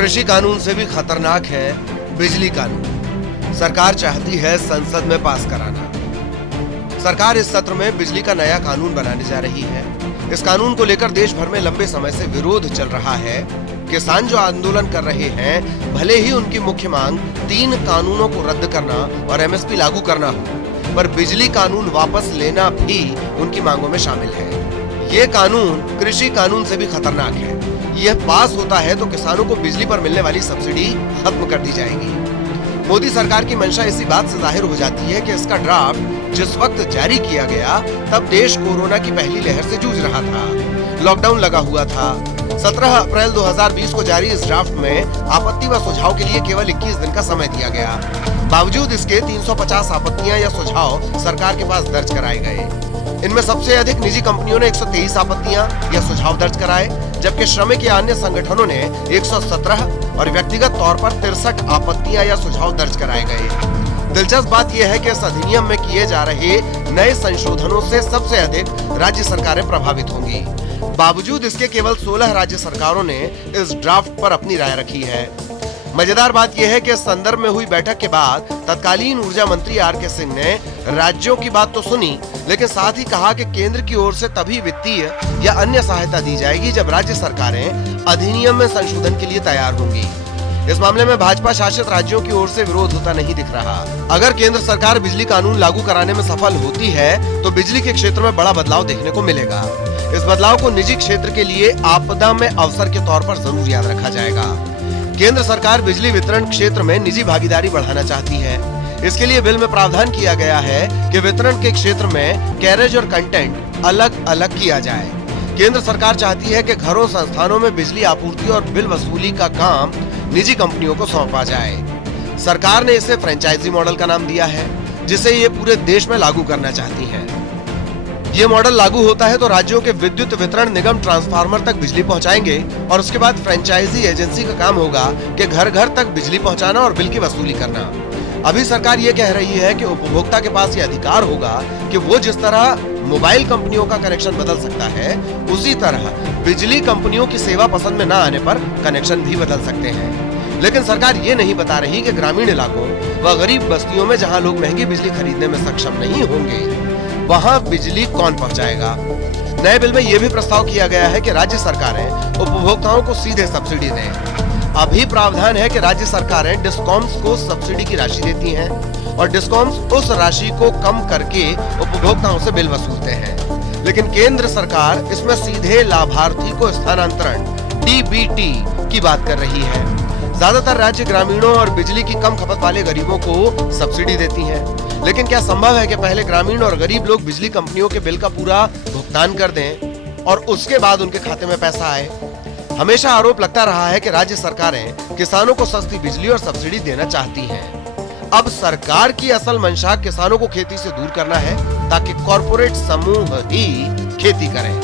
कृषि कानून से भी खतरनाक है बिजली कानून। सरकार चाहती है संसद में पास कराना। सरकार इस सत्र में बिजली का नया कानून बनाने जा रही है। इस कानून को लेकर देश भर में लंबे समय से विरोध चल रहा है। किसान जो आंदोलन कर रहे हैं, भले ही उनकी मुख्य मांग 3 कानूनों को रद्द करना और एमएसपी लागू करना हो, पर बिजली कानून वापस लेना भी उनकी मांगों में शामिल है। ये कानून कृषि कानून से भी खतरनाक है। यह पास होता है तो किसानों को बिजली पर मिलने वाली सब्सिडी खत्म कर दी जाएगी। मोदी सरकार की मंशा इसी बात से जाहिर हो जाती है कि इसका ड्राफ्ट जिस वक्त जारी किया गया, तब देश कोरोना की पहली लहर से जूझ रहा था। लॉकडाउन लगा हुआ था। 17 अप्रैल 2020 को जारी इस ड्राफ्ट में आपत्ति व सुझाव के लिए केवल 21 दिन का समय दिया गया। बावजूद इसके 350 आपत्तियां या सुझाव सरकार के पास दर्ज कराए गए। इनमें सबसे अधिक निजी कंपनियों ने 123 आपत्तियां या सुझाव दर्ज कराए, जबकि श्रमिक या अन्य संगठनों ने 117 और व्यक्तिगत तौर पर 63 आपत्तियां या सुझाव दर्ज कराए गए। दिलचस्प बात यह है कि इस अधिनियम में किए जा रहे नए संशोधनों से सबसे अधिक राज्य सरकारें प्रभावित होंगी। बावजूद इसके केवल 16 राज्य सरकारों ने इस ड्राफ्ट पर अपनी राय रखी है। मजेदार बात यह है कि इस संदर्भ में हुई बैठक के बाद तत्कालीन ऊर्जा मंत्री आर.के. सिंह ने राज्यों की बात तो सुनी, लेकिन साथ ही कहा कि केंद्र की ओर से तभी वित्तीय या अन्य सहायता दी जाएगी जब राज्य सरकारें अधिनियम में संशोधन के लिए तैयार होंगी। इस मामले में भाजपा शासित राज्यों की ओर से विरोध होता नहीं दिख रहा। अगर केंद्र सरकार बिजली कानून लागू कराने में सफल होती है तो बिजली के क्षेत्र में बड़ा बदलाव देखने को मिलेगा। इस बदलाव को निजी क्षेत्र के लिए आपदा में अवसर के तौर पर जरूर याद रखा जाएगा। केंद्र सरकार बिजली वितरण क्षेत्र में निजी भागीदारी बढ़ाना चाहती है। इसके लिए बिल में प्रावधान किया गया है कि वितरण के क्षेत्र में कैरेज और कंटेंट अलग अलग किया जाए। केंद्र सरकार चाहती है कि घरों, संस्थानों में बिजली आपूर्ति और बिल वसूली का काम निजी कंपनियों को सौंपा जाए। सरकार ने इसे फ्रेंचाइजी मॉडल का नाम दिया है, जिसे ये पूरे देश में लागू करना चाहती है। ये मॉडल लागू होता है तो राज्यों के विद्युत वितरण निगम ट्रांसफार्मर तक बिजली पहुंचाएंगे और उसके बाद फ्रेंचाइजी एजेंसी का काम होगा कि घर घर तक बिजली पहुंचाना और बिल की वसूली करना। अभी सरकार ये कह रही है कि उपभोक्ता के पास ये अधिकार होगा कि वो जिस तरह मोबाइल कंपनियों का कनेक्शन बदल सकता है, उसी तरह बिजली कंपनियों की सेवा पसंद में न आने पर कनेक्शन भी बदल सकते हैं। लेकिन सरकार ये नहीं बता रही कि ग्रामीण इलाकों व गरीब बस्तियों में जहां लोग महंगी बिजली खरीदने में सक्षम नहीं होंगे, वहां बिजली कौन पहुंचाएगा। नए बिल में यह भी प्रस्ताव किया गया है कि राज्य सरकारें उपभोक्ताओं को सीधे सब्सिडी दें। अभी प्रावधान है कि राज्य सरकारें डिस्कॉम्स को सब्सिडी की राशि देती हैं और डिस्कॉम्स उस राशि को कम करके उपभोक्ताओं से बिल वसूलते हैं। लेकिन केंद्र सरकार इसमें सीधे लाभार्थी को स्थानांतरण डीबीटी की बात कर रही है। ज्यादातर राज्य ग्रामीणों और बिजली की कम खपत वाले गरीबों को सब्सिडी देती हैं। लेकिन क्या संभव है कि पहले ग्रामीण और गरीब लोग बिजली कंपनियों के बिल का पूरा भुगतान कर दें और उसके बाद उनके खाते में पैसा आए? हमेशा आरोप लगता रहा है कि राज्य सरकारें किसानों को सस्ती बिजली और सब्सिडी देना चाहती हैं। अब सरकार की असल मंशा किसानों को खेती से दूर करना है ताकि कॉर्पोरेट समूह ही खेती करें।